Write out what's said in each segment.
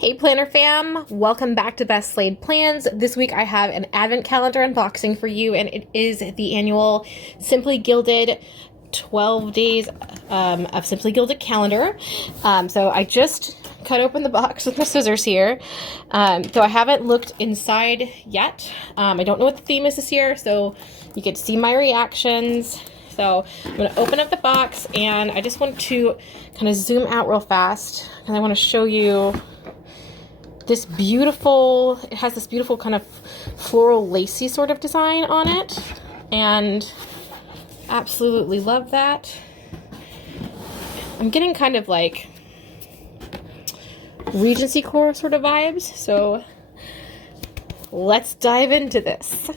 Hey Planner fam, welcome back to Best Laid Plans. This week I have an advent calendar unboxing for you, and it is the annual Simply Gilded 12 days of Simply Gilded calendar. So I just cut open the box with my scissors here. So I haven't looked inside yet. I don't know what the theme is this year, so you get to see my reactions. So I'm going to open up the box, and I just want to kind of zoom out real fast, and I want to show you this beautiful, it has this beautiful kind of floral lacy sort of design on it, and absolutely love that. I'm getting kind of like Regency core sort of vibes, so let's dive into this.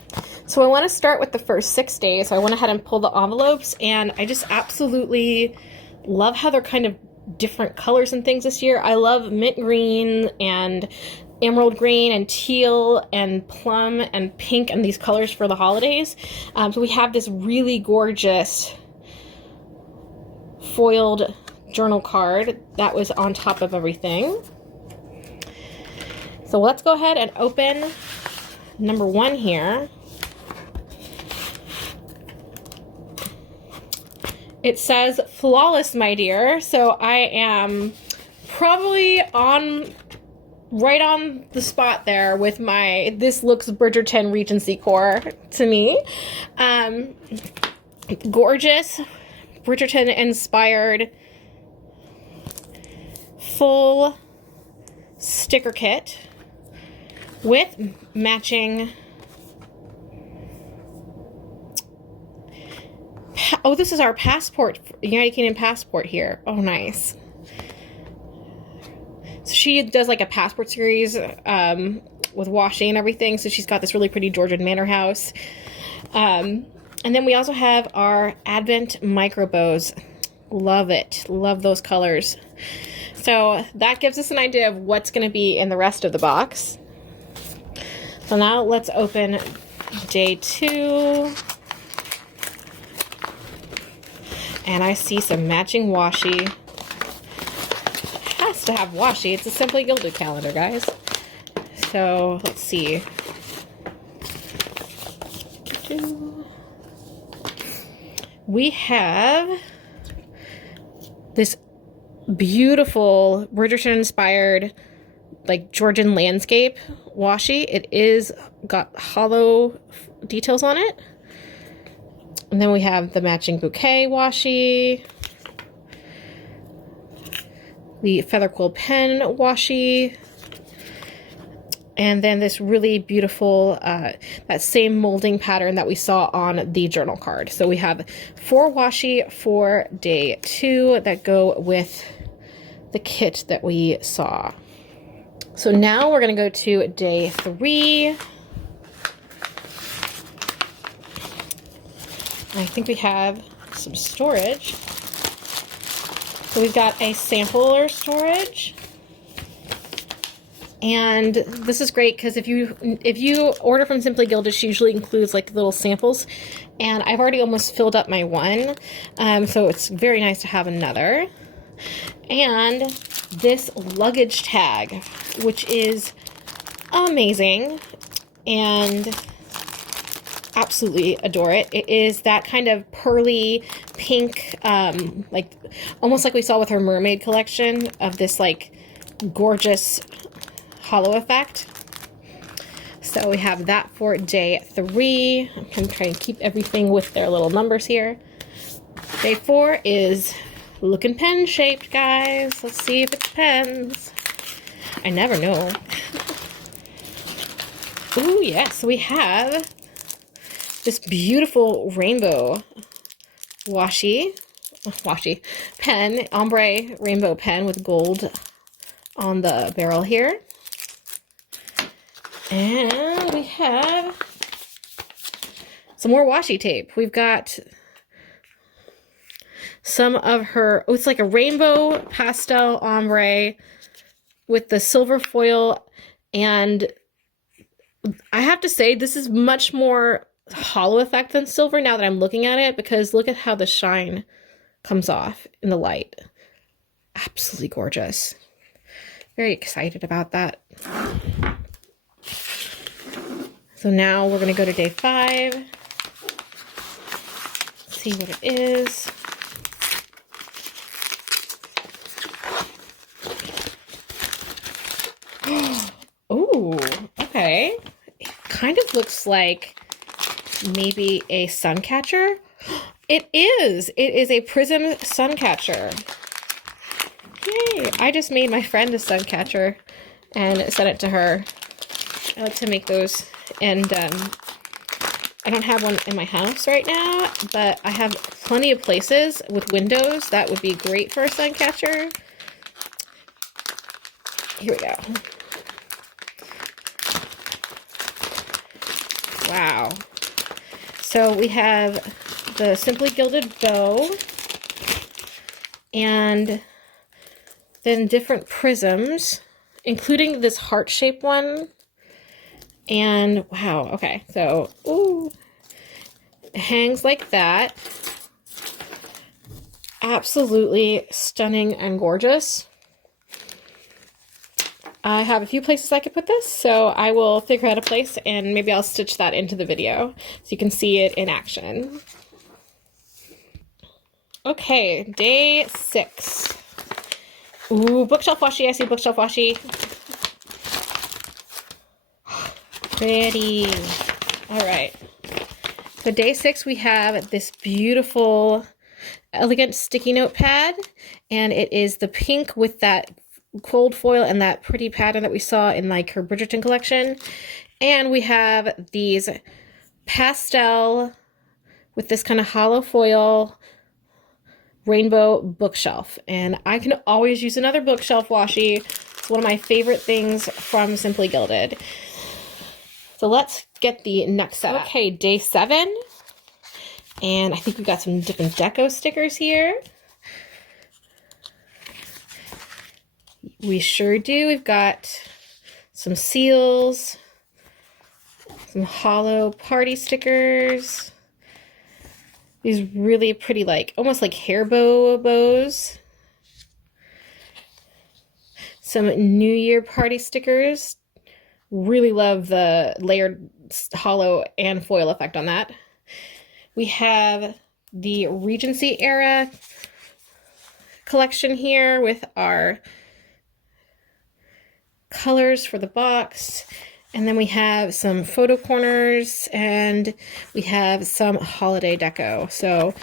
So I want to start with the first 6 days. So I went ahead and pulled the envelopes, and I just absolutely love how they're kind of different colors and things this year. I love mint green and emerald green and teal and plum and pink and these colors for the holidays. So we have this really gorgeous foiled journal card that was on top of everything. So let's go ahead and open number one here. It says flawless, my dear. So I am probably right on the spot there with my, this looks Bridgerton Regency core to me. Gorgeous Bridgerton inspired full sticker kit with matching. Oh, this is our passport, United Kingdom passport here. Oh, nice. So she does like a passport series with washi and everything. So she's got this really pretty Georgian manor house. And then we also have our Advent micro bows. Love it. Love those colors. So that gives us an idea of what's going to be in the rest of the box. So now let's open day 2. And I see some matching washi. Has to have washi. It's a Simply Gilded calendar, guys. So let's see. We have this beautiful Bridgerton inspired like Georgian landscape washi. It is got hollow details on it. And then we have the matching bouquet washi, the feather quill pen washi, and then this really beautiful, that same molding pattern that we saw on the journal card. So we have 4 washi for day 2 that go with the kit that we saw. So now we're going to go to day 3. I think we have some storage. So we've got a sampler storage. And this is great because if you order from Simply Gilded, she usually includes like little samples. And I've already almost filled up my one. So it's very nice to have another. And this luggage tag, which is amazing. And absolutely adore it. It is that kind of pearly pink, like almost like we saw with her mermaid collection of this like gorgeous hollow effect. So we have that for day 3. I'm going to try and keep everything with their little numbers here. Day 4 is looking pen shaped, guys. Let's see if it's pens. I never know. Ooh, yes, we have this beautiful rainbow washi pen, ombre rainbow pen with gold on the barrel here. And we have some more washi tape. We've got some of her, oh, it's like a rainbow pastel ombre with the silver foil. And I have to say, this is much more hollow effect than silver now that I'm looking at it, because look at how the shine comes off in the light. Absolutely gorgeous. Very excited about that. So now we're going to go to day 5. See what it is. Oh, okay. It kind of looks like maybe a sun catcher. It is. It is a prism sun catcher. Yay. I just made my friend a sun catcher and sent it to her. I like to make those, and I don't have one in my house right now, but I have plenty of places with windows that would be great for a sun catcher. Here we go. Wow. So we have the Simply Gilded bow, and then different prisms, including this heart-shaped one. And wow, okay, so ooh, it hangs like that. Absolutely stunning and gorgeous. I have a few places I could put this, so I will figure out a place and maybe I'll stitch that into the video so you can see it in action. Okay, day 6. Ooh, bookshelf washi. I see bookshelf washi. Pretty. All right. So day 6, we have this beautiful, elegant sticky note pad, and it is the pink with that cold foil and that pretty pattern that we saw in like her Bridgerton collection. And we have these pastel with this kind of hollow foil rainbow bookshelf, and I can always use another bookshelf washi. It's one of my favorite things from Simply Gilded. So let's get the next set. Okay, day 7, and I think we've got some different deco stickers here. We sure do. We've got some seals, some hollow party stickers. These really pretty, like, almost like hair bows. Some New Year party stickers. Really love the layered hollow and foil effect on that. We have the Regency era collection here with our colors for the box. And then we have some photo corners, and we have some holiday deco. So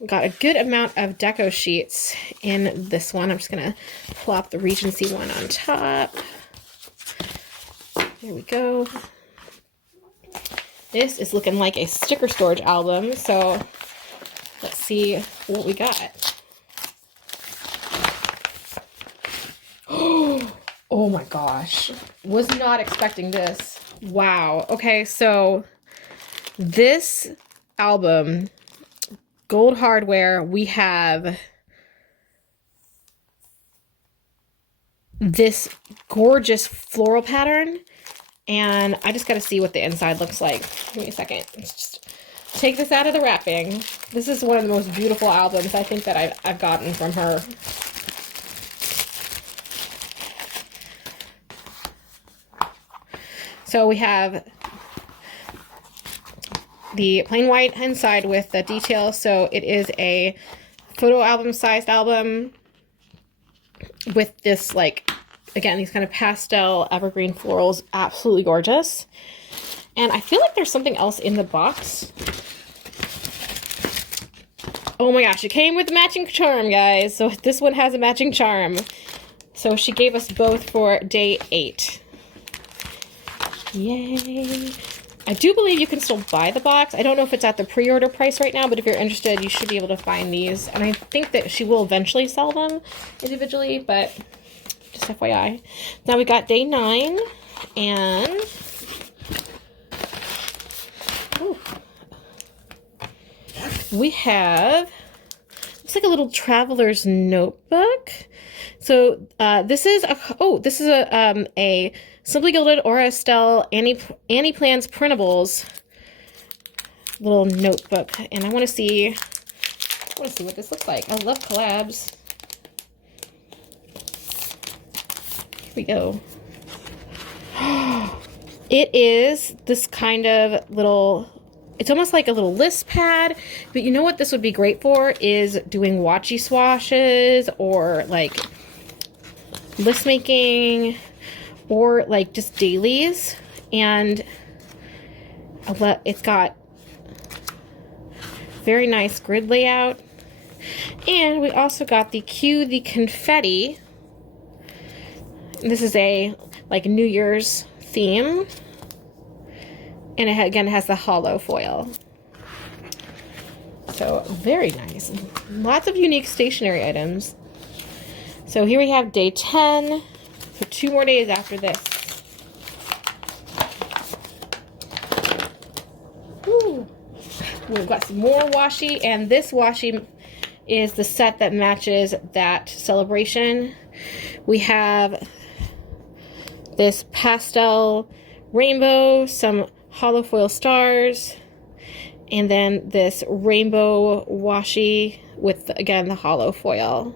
we got a good amount of deco sheets in this one. I'm just gonna plop the Regency one on top. There we go. This is looking like a sticker storage album, so let's see what we got. Oh my gosh, was not expecting this. Wow. Okay, so this album, gold hardware, we have this gorgeous floral pattern, and I just got to see what the inside looks like. Give me a second. Let's just take this out of the wrapping. This is one of the most beautiful albums I think that I've gotten from her. So we have the plain white inside with the details. So it is a photo album sized album with this, like, again, these kind of pastel evergreen florals. Absolutely gorgeous. And I feel like there's something else in the box. Oh my gosh, it came with a matching charm, guys. So this one has a matching charm. So she gave us both for day 8. Yay. I do believe you can still buy the box. I don't know if it's at the pre-order price right now, but if you're interested, you should be able to find these. And I think that she will eventually sell them individually, but just FYI. Now we got day 9, and we have, looks like a little traveler's notebook. So this is a Simply Gilded Aura Estelle Annie Plans Printables little notebook, and I want to see what this looks like. I love collabs. we go. It is this kind of little, it's almost like a little list pad, but you know what this would be great for is doing washi swashes or like list making or like just dailies. And it's got very nice grid layout. And we also got the Cue the Confetti. This is a like New Year's theme. And it again has the hollow foil. So very nice. Lots of unique stationery items. So here we have day 10. So 2 more days after this. Woo. We've got some more washi, and this washi is the set that matches that celebration. We have this pastel rainbow, some hollow foil stars, and then this rainbow washi with, again, the hollow foil.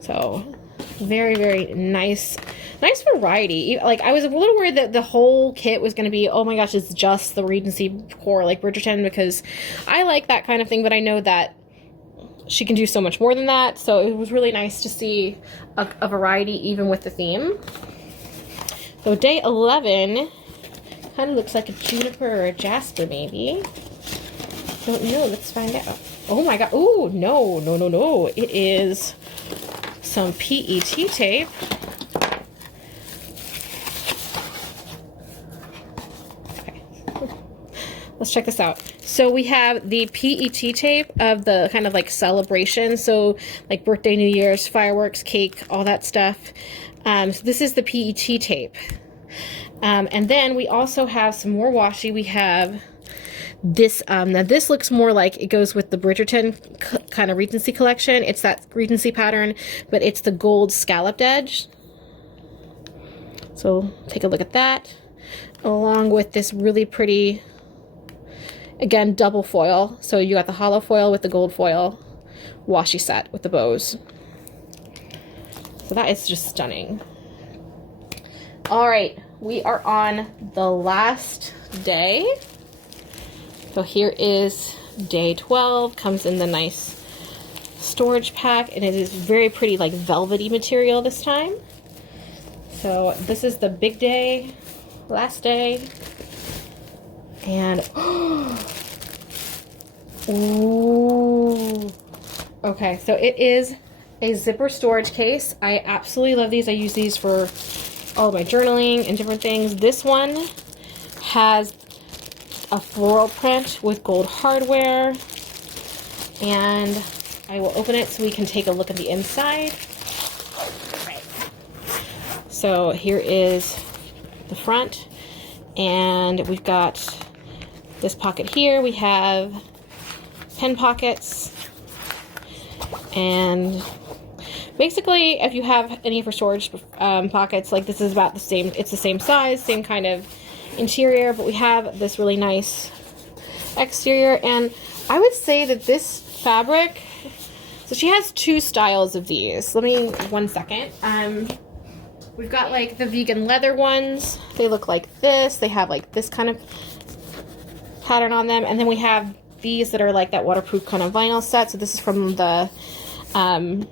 So very, very nice variety. Like, I was a little worried that the whole kit was going to be, oh my gosh, it's just the Regency core like Bridgerton, because I like that kind of thing, but I know that she can do so much more than that. So it was really nice to see a variety even with the theme. So day 11 kind of looks like a juniper or a jasper, maybe. Don't know. Let's find out. Oh my god. Oh, no, no, no, no. It is some PET tape. Okay. Let's check this out. So we have the PET tape of the kind of like celebration. So like birthday, New Year's, fireworks, cake, all that stuff. So this is the PET tape. And then we also have some more washi. We have this, now this looks more like it goes with the Bridgerton kind of Regency collection. It's that Regency pattern, but it's the gold scalloped edge. So take a look at that, along with this really pretty, again, double foil. So you got the hollow foil with the gold foil washi set with the bows. So that is just stunning. All right, we are on the last day. So here is day 12, comes in the nice storage pack, and it is very pretty, like velvety material this time. So this is the big day, last day. And, ooh. Okay, so it is a zipper storage case. I absolutely love these. I use these for all of my journaling and different things. This one has a floral print with gold hardware, and I will open it so we can take a look at the inside. Right. So here is the front, and we've got this pocket here. We have pen pockets, and basically if you have any for storage pockets, like this is about the same, it's the same size, same kind of interior, but we have this really nice exterior. And I would say that this fabric, so she has 2 styles of these. Let me, 1 second. We've got like the vegan leather ones. They look like this. They have like this kind of pattern on them. And then we have these that are like that waterproof kind of vinyl set. So this is from the, I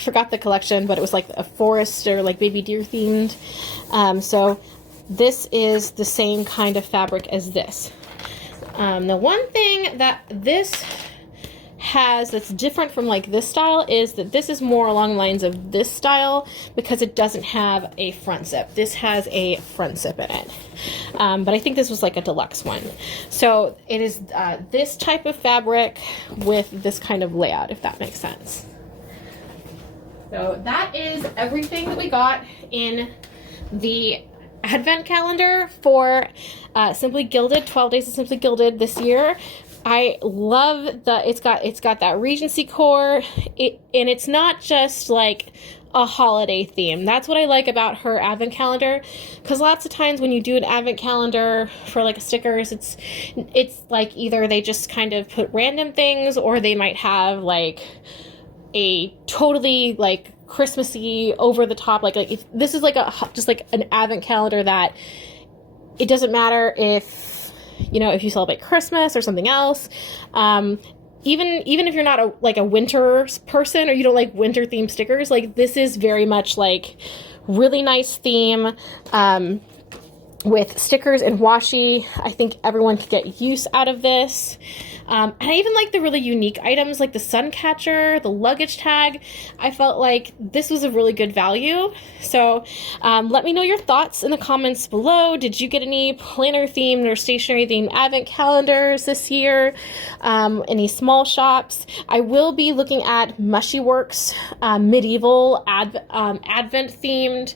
forgot the collection, but it was like a forest or like baby deer themed. So this is the same kind of fabric as this. The one thing that this has that's different from like this style is that this is more along the lines of this style because it doesn't have a front zip. This has a front zip in it. But I think this was like a deluxe one. So it is this type of fabric with this kind of layout, if that makes sense. So that is everything that we got in the advent calendar for Simply Gilded, 12 Days of Simply Gilded this year. I love that it's got that Regency core, and it's not just like a holiday theme. That's what I like about her advent calendar, because lots of times when you do an advent calendar for like stickers, it's like either they just kind of put random things, or they might have like a totally like Christmassy, over the top, like if this is like just like an advent calendar that it doesn't matter if, you know, if you celebrate Christmas or something else. Even if you're not a winter person, or you don't like winter themed stickers, like this is very much like really nice theme with stickers and washi. I think everyone could get use out of this. And I even like the really unique items like the sun catcher, the luggage tag. I felt like this was a really good value. So let me know your thoughts in the comments below. Did you get any planner themed or stationery themed advent calendars this year? Any small shops? I will be looking at Mushy Works medieval advent themed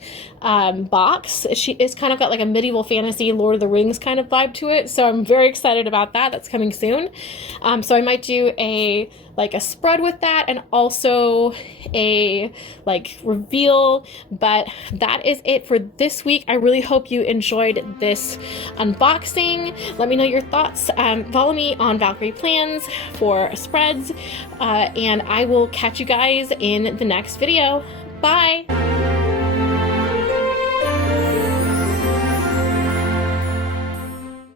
box. It's kind of got like a medieval fantasy Lord of the Rings kind of vibe to it, so I'm very excited about that. That's coming soon. So I might do a spread with that, and also a like reveal. But that is it for this week. I really hope you enjoyed this unboxing. Let me know your thoughts. Follow me on Valkyrie Plans for spreads, and I will catch you guys in the next video. Bye!